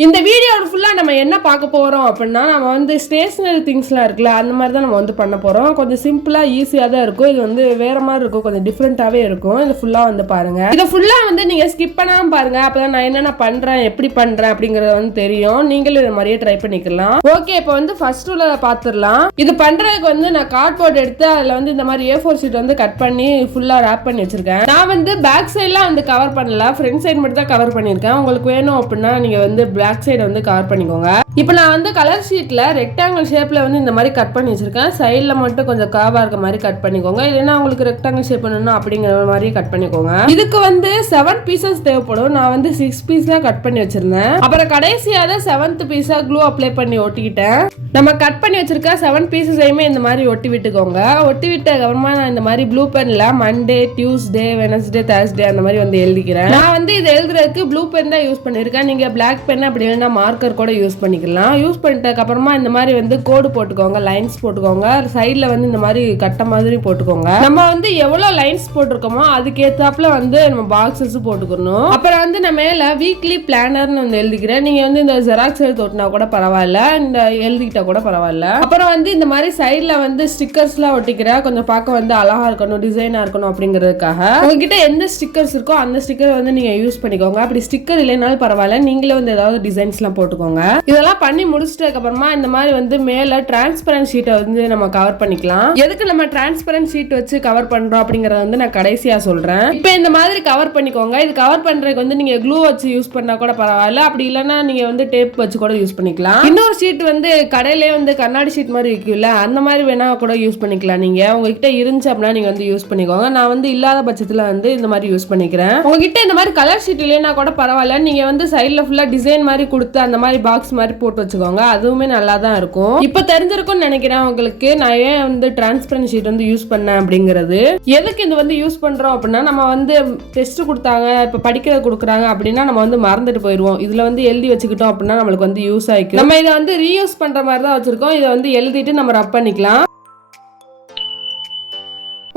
இந்த வீடியோட ஃபுல்லா நம்ம என்ன பார்க்க போறோம் அப்படின்னா, நம்ம வந்து ஸ்டேஷனரி திங்ஸ்லாம் இருக்குல்ல, அந்த மாதிரி தான் நம்ம வந்து பண்ண போறோம். கொஞ்சம் சிம்பிளா ஈஸியா தான் இருக்கும். இது வந்து வேற மாதிரி இருக்கும், கொஞ்சம் டிஃப்ரெண்டாவே இருக்கும். இது ஃபுல்லா வந்து பாருங்க. இதை ஃபுல்லா வந்து நீங்க ஸ்கிப் பண்ணாம பாருங்க. அப்பதான் நான் என்னென்ன பண்றேன், எப்படி பண்றேன் அப்படிங்கறது வந்து தெரியும். நீங்களும் இது மாதிரியே ட்ரை பண்ணிக்கலாம். ஓகே, இப்போ வந்து ஃபர்ஸ்ட் உள்ள பாத்துடலாம். இது பண்றதுக்கு வந்து நான் கார்ட்போர்ட் எடுத்து அதுல வந்து இந்த மாதிரி A4 ஷீட் வந்து கட் பண்ணி ஃபுல்லா ரேப் பண்ணி வச்சிருக்கேன். நான் வந்து பேக் சைட்லாம் வந்து கவர் பண்ணல, ஃப்ரண்ட் சைடு மட்டும் தான் கவர் பண்ணிருக்கேன். உங்களுக்கு வேணும் அப்படின்னா நீங்க வந்து பேக் சைடு வந்து கவர் பண்ணிக்கோங்க. இப்போ நான் வந்து கலர் ஷீட்ல ரெக்டாங்கிள் ஷேப்ல வந்து இந்த மாதிரி கட் பண்ணி வச்சிருக்கேன். சைடுல மட்டும் கொஞ்சம் கர்வா இருக்க மாதிரி கட் பண்ணிக்கோங்க. இல்லைன்னா உங்களுக்கு ரெக்டாங்கிள் ஷேப் பண்ணணும் அப்படிங்கிற மாதிரி கட் பண்ணிக்கோங்க. இதுக்கு வந்து 7 பீசஸ் தேவைப்படும். நான் வந்து 6 பீஸா கட் பண்ணி வச்சிருந்தேன். அப்புறம் கடைசியா தான் 7th பீஸா க்ளூ அப்ளை பண்ணி ஒட்டிக்கிட்டேன். நம்ம கட் பண்ணி வச்சிருக்க 7 பீசஸையுமே இந்த மாதிரி ஒட்டி விட்டுக்கோங்க. ஒட்டி விட்ட அப்புறமா நான் இந்த மாதிரி ப்ளூ பென்ல மண்டே, டியூஸ்டே, வெனஸ்டே, தேர்ஸ்டே அந்த மாதிரி வந்து எழுதிக்கிறேன். நான் வந்து இது எழுதுறதுக்கு ப்ளூ பென் தான் யூஸ் பண்ணிருக்கேன். நீங்க பிளாக் பென் அப்படி இல்லைன்னா மார்க்கர் கூட யூஸ் பண்ணிக்கலாம். யூஸ் பண்ணிட்டதுக்கு அப்புறமா இந்த மாதிரி வந்து கோடு போட்டுக்கோங்க, லைன்ஸ் போட்டுக்கோங்க. சைட்ல வந்து இந்த மாதிரி கட்ட மாதிரி போட்டுக்கோங்க. நம்ம வந்து எவ்வளவு லைன்ஸ் போட்டிருக்கோமோ அதுக்கேத்தாப்புல வந்து நம்ம பாக்ஸஸ் போட்டுக்கணும். அப்புறம் வந்து நான் மேல வீக்லி பிளானர்னு வந்து எழுதிக்கிறேன். நீங்க வந்து இந்த ஜெராக்ஸ் எடுத்து ஒட்டினா கூட பரவாயில்ல, இந்த எழுதிக்கிட்டா கூட பரவாயில்ல. அப்புறம் வந்து இந்த மாதிரி சைட்ல வந்து ஸ்டிக்கர்ஸ் எல்லாம் ஒட்டிக்கிறேன். கொஞ்சம் பார்க்க வந்து அழகா இருக்கணும், டிசைனா இருக்கணும் அப்படிங்கிறதுக்காக. உங்ககிட்ட எந்த ஸ்டிக்கர்ஸ் இருக்கோ அந்த ஸ்டிக்கர் வந்து நீங்க யூஸ் பண்ணிக்கோங்க. அப்படி ஸ்டிக்கர் இல்லைனாலும் பரவாயில்ல, நீங்களே வந்து ஏதாவது டிசைன்ஸ் எல்லாம் போட்டுக்கோங்க. இதெல்லாம் பண்ணி முடிச்சிட்டதுக்கு அப்புறமா இந்த மாதிரி வந்து மேல டிரான்ஸ்பரண்ட் ஷீட்டை வந்து நம்ம கவர் பண்ணிக்கலாம். எதுக்கு நம்ம டிரான்ஸ்பரண்ட் ஷீட் வச்சு கவர் பண்றோம் அப்படிங்கறத வந்து நான் கடைசியா சொல்றேன். இப்போ இந்த மாதிரி கவர் பண்ணிக்கோங்க. இது கவர் பண்றதுக்கு வந்து நீங்க க்ளூ வச்சு யூஸ் பண்ணா கூட பரவாயில்ல, அப்படி இல்லைன்னா நீங்க வந்து டேப் வச்சு கூட யூஸ் பண்ணிக்கலாம். இன்னொரு ஷீட் வந்து கடையிலே வந்து கண்ணாடி ஷீட் மாதிரி இருக்குல்ல, அந்த மாதிரி வேணா கூட யூஸ் பண்ணிக்கலாம். நீங்க உங்ககிட்ட இருந்துச்சு அப்படின்னா நீங்க வந்து யூஸ் பண்ணிக்கோங்க. நான் வந்து இல்லாத பட்சத்துல வந்து இந்த மாதிரி யூஸ் பண்ணிக்கிறேன். உங்ககிட்ட இந்த மாதிரி கலர் ஷீட் இல்லைன்னா கூட பரவாயில்ல, நீங்க வந்து சைட்ல ஃபுல்லா டிசைன் மாதிரி கொடுத்து அந்த மாதிரி பாக்ஸ் மாதிரி போட்டு வச்சுக்கோங்க. அதுவுமே நல்லா தான் இருக்கும். இப்போ தெரிஞ்சிருக்கும்னு நினைக்கிறேன் உங்களுக்கு நான் ஏன் வந்து டிரான்ஸ்பரண்ட் ஷீட் வந்து யூஸ் பண்ணேன் அப்படிங்கிறது. எதுக்கு இது வந்து யூஸ் பண்றோம் அப்படின்னா, நம்ம வந்து டெஸ்ட் கொடுத்தாங்க, இப்போ படிக்கிறது கொடுக்குறாங்க அப்படின்னா நம்ம வந்து மறந்துட்டு போயிடுவோம். இதுல வந்து எழுதி வச்சுக்கிட்டோம் அப்படின்னா நம்மளுக்கு வந்து யூஸ் ஆயிக்கும். நம்ம இதை வந்து ரீயூஸ் பண்ற மாதிரி தான் வச்சிருக்கோம். இதை வந்து எழுதிட்டு நம்ம ரப் பண்ணிக்கலாம்.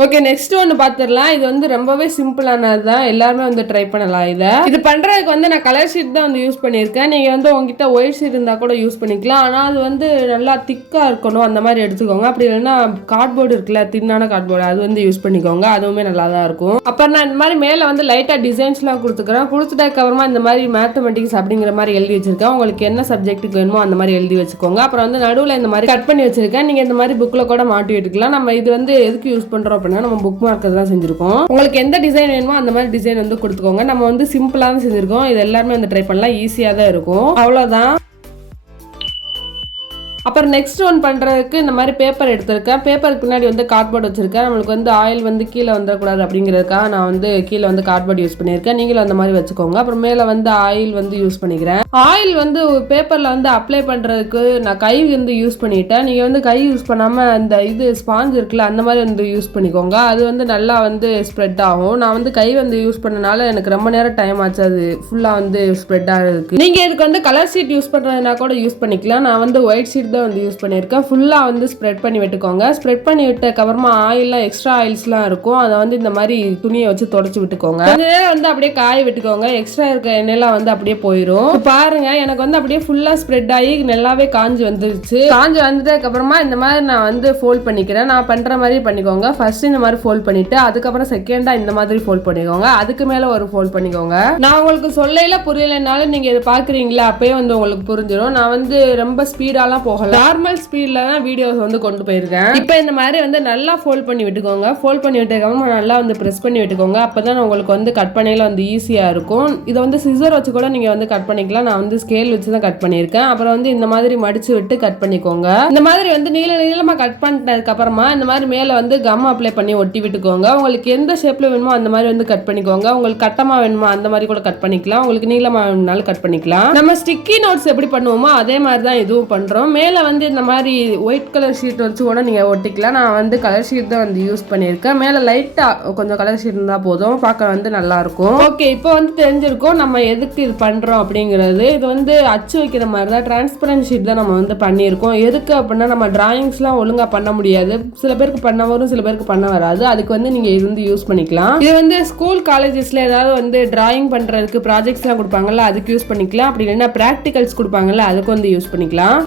ஓகே, நெக்ஸ்ட் ஒன்று பார்த்துடலாம். இது வந்து ரொம்பவே சிம்பிளானது தான், எல்லாருமே வந்து ட்ரை பண்ணலாம். இது பண்றதுக்கு வந்து நான் கலர் ஷீட் தான் வந்து யூஸ் பண்ணியிருக்கேன். நீங்க வந்து உங்ககிட்ட ஒயிட் ஷீட் இருந்தால் கூட யூஸ் பண்ணிக்கலாம். ஆனால் அது வந்து நல்லா திக்கா இருக்கணும், அந்த மாதிரி எடுத்துக்கோங்க. அப்படி இல்லைன்னா கார்ட்போர்டு இருக்குல்ல, தின்னான கார்ட்போர்டு, அது வந்து யூஸ் பண்ணிக்கோங்க. அதுவுமே நல்லா தான் இருக்கும். அப்புறம் நான் இந்த மாதிரி மேலே வந்து லைட்டாக டிசைன்ஸ்லாம் கொடுத்துக்கிறேன். கொடுத்துட்டதுக்கு அப்புறமா இந்த மாதிரி மேத்தமெட்டிக்ஸ் அப்படிங்கிற மாதிரி எழுதி வச்சிருக்கேன். உங்களுக்கு என்ன சப்ஜெக்ட்டுக்கு வேணுமோ அந்த மாதிரி எழுதி வச்சுக்கோங்க. அப்புறம் வந்து நடுவில் இந்த மாதிரி கட் பண்ணி வச்சிருக்கேன். நீங்க இந்த மாதிரி புக்கில் கூட மாட்டி விட்டுக்கலாம். நம்ம இது வந்து எதுக்கு யூஸ் பண்றோம், நம்ம புக் மார்க்கர் தான் செஞ்சிருக்கோம். உங்களுக்கு எந்த டிசைன் வேணுமோ அந்த மாதிரி டிசைன் வந்து கொடுத்துக்கோங்க. நம்ம வந்து சிம்பிளா தான் செஞ்சிருக்கோம். இது எல்லாருமே வந்து ட்ரை பண்ணலாம், ஈஸியா தான் இருக்கும். அவ்வளவுதான். அப்புறம் நெக்ஸ்ட் ஒன் பண்றதுக்கு இந்த மாதிரி பேப்பர் எடுத்திருக்கேன். பேப்பருக்கு பின்னாடி வந்து கார்ட்போர்ட் வச்சிருக்கேன். நம்மளுக்கு வந்து ஆயில் வந்து கீழே வந்துடக்கூடாது அப்படிங்கிறதுக்காக நான் வந்து கீழே வந்து கார்ட்போர்ட் யூஸ் பண்ணியிருக்கேன். நீங்களும் அந்த மாதிரி வச்சுக்கோங்க. அப்புறம் மேலே வந்து ஆயில் வந்து யூஸ் பண்ணிக்கிறேன். ஆயில் வந்து பேப்பர்ல வந்து அப்ளை பண்றதுக்கு நான் கை வந்து யூஸ் பண்ணிட்டேன். நீங்க வந்து கை யூஸ் பண்ணாம அந்த இது ஸ்பாஞ்ச் இருக்குல்ல, அந்த மாதிரி வந்து யூஸ் பண்ணிக்கோங்க. அது வந்து நல்லா வந்து ஸ்ப்ரெட் ஆகும். நான் வந்து கை வந்து யூஸ் பண்ணனால எனக்கு ரொம்ப நேரம் டைம் ஆச்சு அது ஃபுல்லா வந்து ஸ்ப்ரெட் ஆகிறதுக்கு. நீங்க இதுக்கு வந்து கலர் ஷீட் யூஸ் பண்றதுனா கூட யூஸ் பண்ணிக்கலாம். நான் வந்து ஒயிட் ஷீட் வந்து யூஸ் பண்ணியிருக்கேன். ஃபுல்லா வந்து ஸ்ப்ரெட் பண்ணி விட்டுக்கோங்க. ஸ்ப்ரெட் பண்ணி விட்டதுக்கு அப்புறமா ஆயில்லாம் எக்ஸ்ட்ரா ஆயில்ஸ்லாம் இருக்கும், அதை வந்து இந்த மாதிரி துணியை வச்சு தொடச்சு விட்டுக்கோங்க. கொஞ்ச நேரம் வந்து அப்படியே காய விட்டுக்கோங்க. எக்ஸ்ட்ரா இருக்க எண்ணெயெல்லாம் வந்து அப்படியே போயிடும். பாருங்க, எனக்கு வந்து அப்படியே ஃபுல்லா ஸ்ப்ரெட் ஆகி நல்லாவே காஞ்சி வந்துருச்சு. காஞ்சி வந்ததுக்கு அப்புறமா இந்த மாதிரி நான் வந்து ஃபோல்ட் பண்ணிக்கிறேன். நான் பண்ற மாதிரி பண்ணிக்கோங்க. ஃபர்ஸ்ட் இந்த மாதிரி ஃபோல்ட் பண்ணிட்டு அதுக்கப்புறம் செகண்டா இந்த மாதிரி ஃபோல்ட் பண்ணிக்கோங்க. அதுக்கு மேல ஒரு ஃபோல்ட் பண்ணிக்கோங்க. நான் உங்களுக்கு சொல்லல புரியலனாலும் நீங்க இதை பாக்குறீங்களா, அப்பயே வந்து உங்களுக்கு புரிஞ்சிடும். நான் வந்து ரொம்ப ஸ்பீடாலாம் போகல, நார்மல் ஸ்பீட்ல தான் வீடியோஸ் வந்து கொண்டு போயிருக்கேன். இப்போ இந்த மாதிரி வந்து நல்லா ஃபோல்ட் பண்ணி விட்டுக்கோங்க. ஃபோல்ட் பண்ணி விட்டுக்கோங்க, நல்லா வந்து பிரஸ் பண்ணி விட்டுக்கோங்க. அப்பதான் உங்களுக்கு வந்து கட் பண்ணையில வந்து ஈஸியா இருக்கும். இதை வந்து சிசர் வச்சு கூட நீங்க வந்து கட் பண்ணிக்கலாம். நான் வந்து ஸ்கேல் வச்சு தான் கட் பண்ணியிருக்கேன். அப்புறம் வந்து இந்த மாதிரி மடிச்சு விட்டு கட் பண்ணிக்கோங்க. இந்த மாதிரி வந்து நீளமா கட் பண்ணிட்டதுக்கு அப்புறமா இந்த மாதிரி மேல வந்து கம் அப்ளை பண்ணி ஒட்டி விட்டுக்கோங்க. உங்களுக்கு எந்த ஷேப்ல வேணுமோ அந்த மாதிரி வந்து கட் பண்ணிக்கோங்க. உங்களுக்கு கட்டமா வேணுமோ அந்த மாதிரி கூட கட் பண்ணிக்கலாம். உங்களுக்கு நீளமா வேணும்னாலும் கட் பண்ணிக்கலாம். நம்ம ஸ்டிக்கி நோட்ஸ் எப்படி பண்ணுவோமோ அதே மாதிரி தான் இதுவும் பண்றோம். மேல மேலே வந்து இந்த மாதிரி ஒயிட் கலர் ஷீட் வச்சு கூட நீங்கள் ஒட்டிக்கலாம். நான் வந்து கலர் ஷீட் தான் வந்து யூஸ் பண்ணியிருக்கேன். மேலே லைட்டாக கொஞ்சம் கலர் ஷீட் இருந்தால் போதும், பார்க்க வந்து நல்லாயிருக்கும். ஓகே, இப்போ வந்து தெரிஞ்சிருக்கும் நம்ம எதுக்கு இது பண்ணுறோம் அப்படிங்கிறது. இது வந்து அச்சு வைக்கிற மாதிரி தான், டிரான்ஸ்பரண்ட் ஷீட் தான் நம்ம வந்து பண்ணியிருக்கோம். எதுக்கு அப்படின்னா நம்ம டிராயிங்ஸ்லாம் ஒழுங்காக பண்ண முடியாது, சில பேருக்கு பண்ண வரும், சில பேருக்கு பண்ண வராது. அதுக்கு வந்து நீங்கள் இது வந்து யூஸ் பண்ணிக்கலாம். இது வந்து ஸ்கூல் காலேஜஸ்ல ஏதாவது வந்து டிராயிங் பண்ணுறதுக்கு ப்ராஜெக்ட்ஸ்லாம் கொடுப்பாங்கல்ல, அதுக்கு யூஸ் பண்ணிக்கலாம். அப்படி இல்லைன்னா ப்ராக்டிகல்ஸ் கொடுப்பாங்கல்ல, அதுக்கு வந்து யூஸ் பண்ணிக்கலாம்.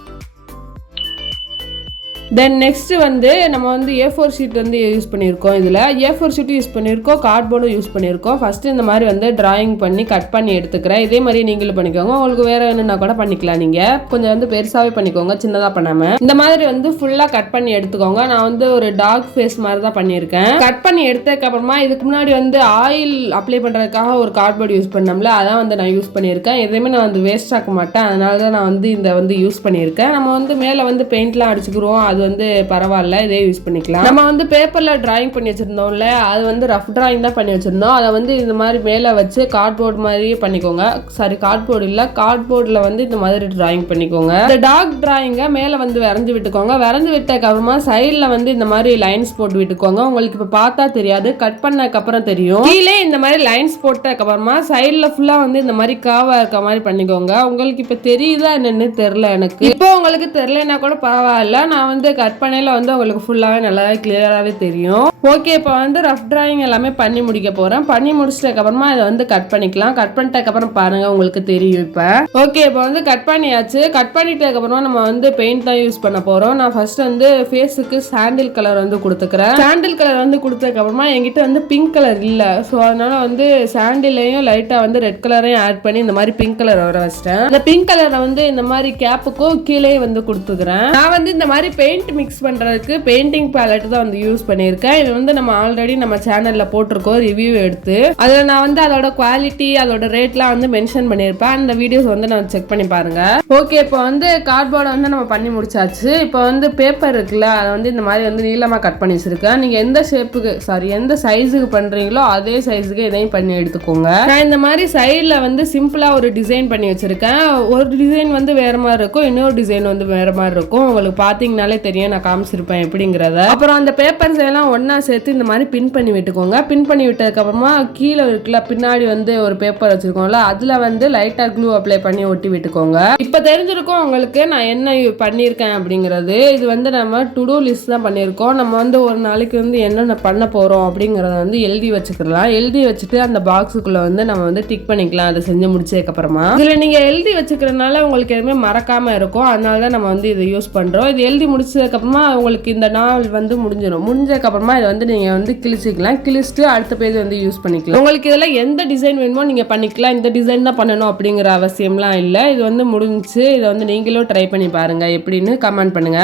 தென் நெக்ஸ்ட் வந்து நம்ம வந்து A4 ஷீட் வந்து யூஸ் பண்ணியிருக்கோம். இதில் A4 ஷீட்டும் யூஸ் பண்ணியிருக்கோம், கார்ட்போர்டும் யூஸ் பண்ணியிருக்கோம். ஃபஸ்ட்டு இந்த மாதிரி வந்து டிராயிங் பண்ணி கட் பண்ணி எடுத்துக்கிறேன். இதே மாதிரி நீங்களும் பண்ணிக்கோங்க. உங்களுக்கு வேறு வேணும்னா கூட பண்ணிக்கலாம். நீங்கள் கொஞ்சம் வந்து பெருசாகவே பண்ணிக்கோங்க, சின்னதாக பண்ணாமல். இந்த மாதிரி வந்து ஃபுல்லாக கட் பண்ணி எடுத்துக்கோங்க. நான் வந்து ஒரு டாக் ஃபேஸ் மாதிரி தான் பண்ணியிருக்கேன். கட் பண்ணி எடுத்ததுக்கப்புறமா இதுக்கு முன்னாடி வந்து ஆயில் அப்ளை பண்ணுறதுக்காக ஒரு கார்ட்போர்டு யூஸ் பண்ணோம்ல, அதான் வந்து நான் யூஸ் பண்ணியிருக்கேன். எதையுமே நான் வந்து வேஸ்ட் ஆக்க மாட்டேன், அதனால தான் நான் வந்து இந்த வந்து யூஸ் பண்ணியிருக்கேன். நம்ம வந்து மேலே வந்து பெயிண்ட்லாம் அடிச்சுக்கிறோம், அது வந்து பரவாயில்ல, இதே யூஸ் பண்ணிக்கலாம். நம்ம வந்து பேப்பர்ல டிராயிங் பண்ணி வச்சிருந்தோம்ல, அது வந்து ரஃப் டிராயிங் தான் பண்ணி வச்சிருந்தோம். அதை வந்து இந்த மாதிரி மேலே வச்சு கார்ட்போர்டு மாதிரியே பண்ணிக்கோங்க. சாரி, கார்ட்போர்டு இல்லை, கார்ட்போர்டில் வந்து இந்த மாதிரி டிராயிங் பண்ணிக்கோங்க. இந்த டாக் டிராயிங்கை மேலே வந்து வரைஞ்சி விட்டுக்கோங்க. வரைஞ்சி விட்டதுக்கு அப்புறமா சைடில் வந்து இந்த மாதிரி லைன்ஸ் போட்டு விட்டுக்கோங்க. உங்களுக்கு இப்போ பார்த்தா தெரியாது, கட் பண்ணதுக்கு அப்புறம் தெரியும். கீழே இந்த மாதிரி லைன்ஸ் போட்டதுக்கு அப்புறமா சைடில் ஃபுல்லாக வந்து இந்த மாதிரி காவா இருக்க மாதிரி பண்ணிக்கோங்க. உங்களுக்கு இப்போ தெரியுதா என்னன்னு தெரியல எனக்கு. இப்போ உங்களுக்கு தெரியலன்னா கூட பரவாயில்ல, நான் வந்து கட் பண்ணையில் வந்து உங்களுக்கு ஃபுல்லாகவே நல்லாவே கிளியராகவே தெரியும். ஓகே, இப்போ வந்து ரஃப் டிராயிங் எல்லாமே பண்ணி முடிக்க போகிறேன். பண்ணி முடிச்சிட்டதுக்கப்புறமா இதை வந்து கட் பண்ணிக்கலாம். கட் பண்ணிட்டதுக்கப்புறம் பாருங்கள், உங்களுக்கு தெரியும். இப்போ ஓகே, இப்போ வந்து கட் பண்ணியாச்சு. கட் பண்ணிட்டதுக்கப்புறமா நம்ம வந்து பெயிண்ட் தான் யூஸ் பண்ண போகிறோம். நான் ஃபர்ஸ்ட் வந்து ஃபேஸுக்கு சாண்டில் கலர் வந்து கொடுத்துக்கிறேன். சாண்டில் கலர் வந்து கொடுத்ததுக்கப்புறமா என்கிட்ட வந்து பிங்க் கலர் இல்லை, ஸோ அதனால வந்து சாண்டிலையும் லைட்டாக வந்து ரெட் கலரையும் ஆட் பண்ணி இந்த மாதிரி பிங்க் கலர் வர வச்சிட்டேன். இந்த பிங்க் கலரை வந்து இந்த மாதிரி கேப்புக்கும் கீழே வந்து கொடுத்துக்கிறேன். நான் வந்து இந்த மாதிரி பெயிண்ட் மிக்ஸ் பண்றதுக்கு பெயிண்டிங் பேலட் தான் வந்து யூஸ் பண்ணியிருக்கேன். இது வந்து நம்ம ஆல்ரெடி நம்ம சேனல்ல போட்டிருக்கோம் ரிவ்யூ எடுத்து. அதில் நான் வந்து அதோட குவாலிட்டி, அதோட ரேட்லாம் வந்து மென்ஷன் பண்ணியிருப்பேன். அந்த வீடியோஸ் வந்து நான் செக் பண்ணி பாருங்க. ஓகே, இப்போ வந்து கார்ட்போர்டை வந்து நம்ம பண்ணி முடிச்சாச்சு. இப்போ வந்து பேப்பர் இருக்குல்ல, அதை வந்து இந்த மாதிரி வந்து நீளமாக கட் பண்ணி வச்சிருக்கேன். நீங்க எந்த ஷேப்புக்கு எந்த சைஸுக்கு பண்றீங்களோ அதே சைஸுக்கு இதையும் பண்ணி எடுத்துக்கோங்க. நான் இந்த மாதிரி சைடில் வந்து சிம்பிளா ஒரு டிசைன் பண்ணி வச்சிருக்கேன். ஒரு டிசைன் வந்து வேற மாதிரி இருக்கும், இன்னொரு டிசைன் வந்து வேற மாதிரி இருக்கும். உங்களுக்கு பார்த்தீங்கனாலே தெரியும், நான் காமிச்சிருப்பேன் எப்படிங்கிறத. அப்புறம் அந்த பேப்பர்ஸ் எல்லாம் ஒன்னா சேர்த்து இந்த மாதிரி பின் பண்ணி விட்டுக்கோங்க. பின் பண்ணி விட்டதுக்கு அப்புறமா கீழே இருக்குல்ல, பின்னாடி வந்து ஒரு பேப்பர் வச்சிருக்கோம்ல, அதுல வந்து லைட்டா க்ளூ அப்ளை பண்ணி ஒட்டி விட்டுக்கோங்க. இப்ப தெரிஞ்சிருக்கும் உங்களுக்கு நான் என்ன பண்ணியிருக்கேன் அப்படிங்கிறது. இது வந்து நம்ம டு டூ லிஸ்ட் தான் பண்ணியிருக்கோம். நம்ம வந்து ஒரு நாளைக்கு வந்து என்னென்ன பண்ண போறோம் அப்படிங்கறத வந்து எழுதி வச்சுக்கலாம். எழுதி வச்சுட்டு அந்த பாக்ஸுக்குள்ள வந்து நம்ம வந்து டிக் பண்ணிக்கலாம், அதை செஞ்சு முடிச்சதுக்கு அப்புறமா. இதுல நீங்க எழுதி வச்சுக்கிறதுனால உங்களுக்கு எதுவுமே மறக்காம இருக்கும், அதனால தான் நம்ம வந்து இதை யூஸ் பண்றோம். இது எழுதி முடிச்சதுக்கு அப்புறமா உங்களுக்கு இந்த நாள் வந்து முடிஞ்சிடும். முடிஞ்சதுக்கு அப்புறமா இதை வந்து நீங்க வந்து கிழிச்சிக்கலாம். கிழிச்சிட்டு அடுத்த பேஜ் வந்து யூஸ் பண்ணிக்கலாம். உங்களுக்கு இதெல்லாம் எந்த டிசைன் வேணுமோ நீங்க பண்ணிக்கலாம். இந்த டிசைன் தான் பண்ணணும் அப்படிங்கிற அவசியம்லாம் இல்லை. இது வந்து முடிஞ்சிச்சு. இதை வந்து நீங்களும் ட்ரை பண்ணி பாருங்க, எப்படின்னு கமெண்ட் பண்ணுங்க.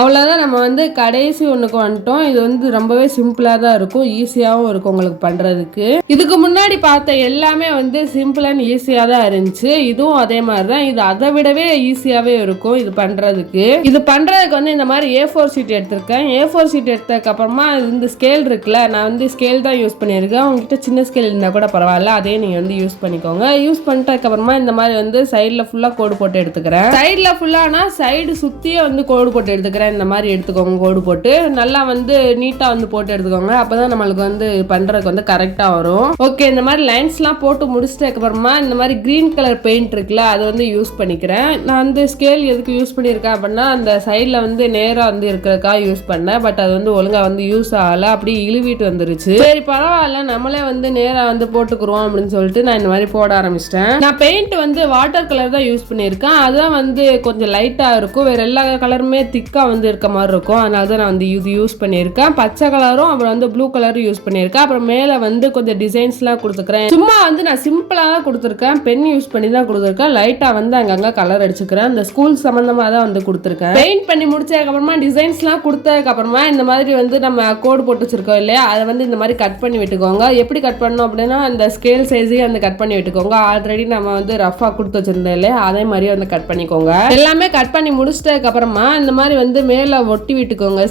அவ்வளோதான், நம்ம வந்து கடைசி ஒன்றுக்கு வந்துட்டோம். இது வந்து ரொம்பவே சிம்பிளாக தான் இருக்கும், ஈஸியாகவும் இருக்கும் உங்களுக்கு பண்ணுறதுக்கு. இதுக்கு முன்னாடி பார்த்த எல்லாமே வந்து சிம்பிள் அண்ட் ஈஸியாக தான் இருந்துச்சு. இதுவும் அதே மாதிரி தான். இது அதை விடவே ஈஸியாகவே இருக்கும் இது பண்ணுறதுக்கு. இது பண்ணுறதுக்கு வந்து இந்த மாதிரி A4 ஷீட் எடுத்திருக்கேன். A4 ஷீட் எடுத்ததுக்கு அப்புறமா இந்த ஸ்கேல் இருக்குல்ல, நான் வந்து ஸ்கேல் தான் யூஸ் பண்ணியிருக்கேன். உங்ககிட்ட சின்ன ஸ்கேல் இருந்தால் கூட பரவாயில்ல, அதே நீங்கள் வந்து யூஸ் பண்ணிக்கோங்க. யூஸ் பண்ணிட்டதுக்கு அப்புறமா இந்த மாதிரி வந்து சைடில் ஃபுல்லாக கோடு போட்டு எடுத்துக்கிறேன். சைடில் ஃபுல்லானா சைடு சுற்றியே வந்து கோடு போட்டு எடுத்துக்கிறேன். இந்த மாதிரி எடுத்துக்கோங்க, கோடு போட்டு நல்லா வந்து நீட்டா வந்து போட்டு எடுத்துக்கோங்க. அப்பதான் நம்மளுக்கு வந்து பண்றதுக்கு வந்து கரெக்டா வரும். ஓகே, இந்த மாதிரி லைன்ஸ்லாம் போட்டு முடிச்சிட்டதுக்கு அப்புறமா இந்த மாதிரி கிரீன் கலர் பெயிண்ட் இருக்குல்ல, அது வந்து யூஸ் பண்ணிக்கிறேன். நான் வந்து ஸ்கேல் எதுக்கு யூஸ் பண்ணியிருக்கேன் அப்படின்னா, அந்த சைடில் வந்து நேராக வந்து இருக்கிறதுக்காக யூஸ் பண்ணேன். பட் அது வந்து ஒழுங்கா வந்து யூஸ் ஆகலை, அப்படி இழுவிட்டு வந்துருச்சு. சரி பரவாயில்ல, நம்மளே வந்து நேராக வந்து போட்டுக்கிறோம் அப்படின்னு சொல்லிட்டு நான் இந்த மாதிரி போட ஆரம்பிச்சிட்டேன். நான் பெயிண்ட் வந்து வாட்டர் கலர் தான் யூஸ் பண்ணியிருக்கேன். அதுதான் வந்து கொஞ்சம் லைட்டா இருக்கும், வேற எல்லா கலருமே திக்கா வந்து இருக்க மாதிரி இருக்கும். அதனால தான் நான் வந்து இது யூஸ் பண்ணியிருக்கேன். பச்சை கலரும் அப்புறம் வந்து ப்ளூ கலரும் யூஸ் பண்ணியிருக்கேன். அப்புறம் மேலே வந்து கொஞ்சம் டிசைன்ஸ்லாம் கொடுத்துக்கிறேன். சும்மா வந்து நான் சிம்பிளாக தான் கொடுத்துருக்கேன், பென் யூஸ் பண்ணி தான் கொடுத்துருக்கேன். லைட்டாக வந்து அங்கங்கே கலர் அடிச்சுக்கிறேன். இந்த ஸ்கூல் சம்மந்தமாக தான் வந்து கொடுத்துருக்கேன். பெயிண்ட் பண்ணி முடிச்சதுக்கப்புறமா டிசைன்ஸ்லாம் கொடுத்ததுக்கப்புறமா இந்த மாதிரி வந்து நம்ம கோடு போட்டு வச்சிருக்கோம் இல்லையா, அதை வந்து இந்த மாதிரி கட் பண்ணி விட்டுக்கோங்க. எப்படி கட் பண்ணணும் அப்படின்னா, அந்த ஸ்கேல் சைஸையும் வந்து கட் பண்ணி விட்டுக்கோங்க. ஆல்ரெடி நம்ம வந்து ரஃபாக கொடுத்து வச்சிருந்தோம் இல்லையா, அதே மாதிரியே வந்து கட் பண்ணிக்கோங்க. எல்லாமே கட் பண்ணி முடிச்சிட்டதுக்கு அப்புறமா இந்த மாதிரி வந்து வந்து மேலே ஒட்டி விட்டுக்கோங்க.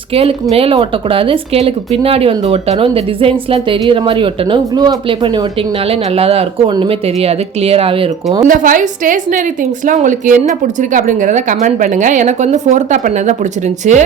ஸ்கேலுக்கு மேலே ஒட்டக்கூடாது, ஸ்கேலுக்கு பின்னாடி வந்து ஒட்டணும். இந்த டிசைன்ஸ்லாம் தெரியிற மாதிரி ஒட்டணும். க்ளூ அப்ளை பண்ணி ஒட்டிங்கனாலே நல்லா தான் இருக்கும், ஒன்றுமே தெரியாது, கிளியராகவே இருக்கும். இந்த 5 ஸ்டேஷனரி திங்ஸ்லாம் உங்களுக்கு என்ன பிடிச்சிருக்கு அப்படிங்கிறத கமெண்ட் பண்ணுங்க. எனக்கு வந்து 4th பண்ணதான் பிடிச்சிருந்துச்சு.